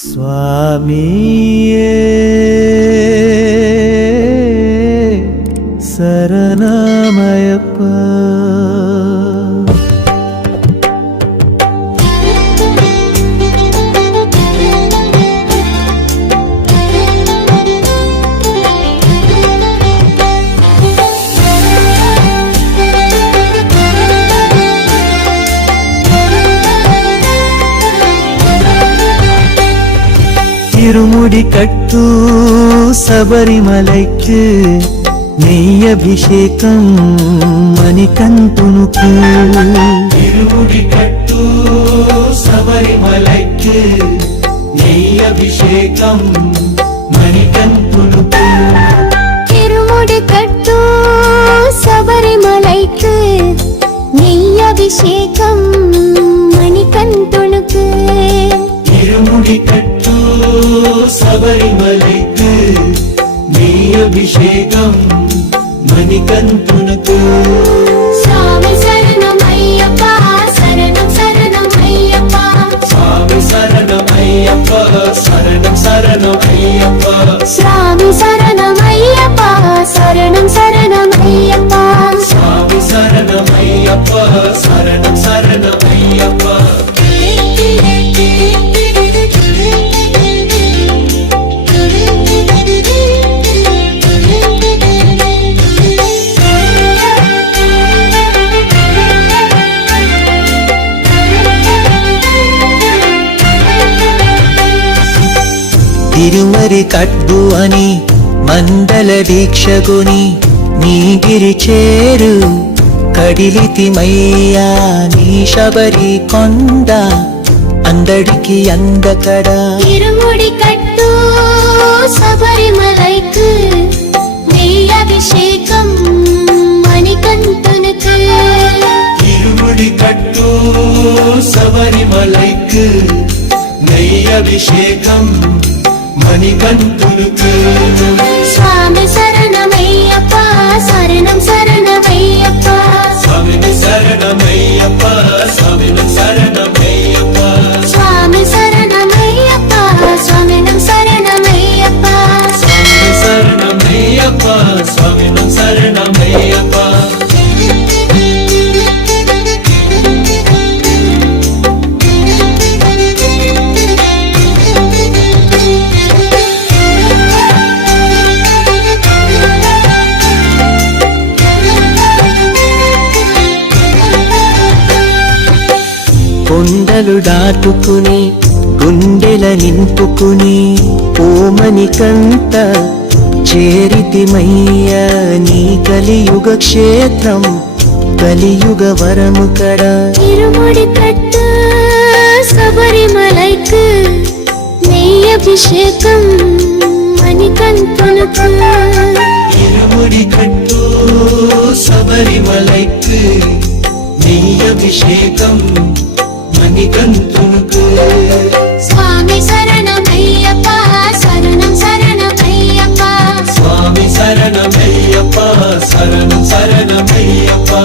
స్వామియే శరణమయ్యప్ప. இருமுடி கட்டு சபரிமலைக்கு நெய் அபிஷேகம் மணிகண்டனுக்கு. இருமுடி கட்டு சபரிமலைக்கு நெய் அபிஷேகம் மணிகண்டனுக்கு. இருமுடி கட்டு சபரிமலைக்கு நெய் அபிஷேகம் மணிகண்டனுக்கு. இருமுடி கட்டு சபரிமலைக்கு நெய் அபிஷேகம் மணிகண்டனுக்கு. சுவாமி சரணம் ஐயப்பா, சரணம் சரணம் ஐயப்பா. சுவாமி சரணம் ஐயப்பா, சரணம் சரணம் ஐயப்பா. சுவாமி சரணம் ஐயப்பா, சரணம் சரணம் ஐயப்பா. சுவாமி சரணம் ஐயப்பா, சரணம் சரணம் ஐயப்பா. తిరుమరి కట్టు అని మండల దీక్షగుని నీగిరి చేరు కడిలితిమయ్యా నీ శబరి కొండ అందడికి అందకడ. இருமுடி கட்டு சபரிமலைக்கு நெய் அபிஷேகம் மணிகண்டனுக்கு. இருமுடி கட்டு சபரிமலைக்கு நெய் அபிஷேகம் மணிகண்டனுக்கு. சுவாமி சரணம் ஐயப்பா, சரணம் சரணம் ஐயப்பா. சுவாமி சரணம் ஐயப்பா, சுவாமி சரணம் ஐயப்பா. சுவாமி சரணம் ஐயப்பா, சுவாமினம் சரணம் ஐயப்பா. சுவாமி சரணம் ஐயப்பா, சுவாமி சரணம் ஐயப்பா. కొండలు దాటుకుని గుండెల నింపుకుని ఓమనికంత చేరితిమయ్య నీ కలియుగ క్షేత్రం కలియుగ వరము కడ. இருமுடி கட்டு சபரிமலைக்கு நெய் அபிஷேகம் மணிகண்டனுக்கு. இருமுடி கட்டு சபரிமலைக்கு நெய் அபிஷேகம் மணிகண்டனுக்கு. சுவாமி சரணம் ஐயப்பா, சரணம் சரணம் ஐயப்பா. சுவாமி சரணம் ஐயப்பா, சரணம் சரணம் ஐயப்பா.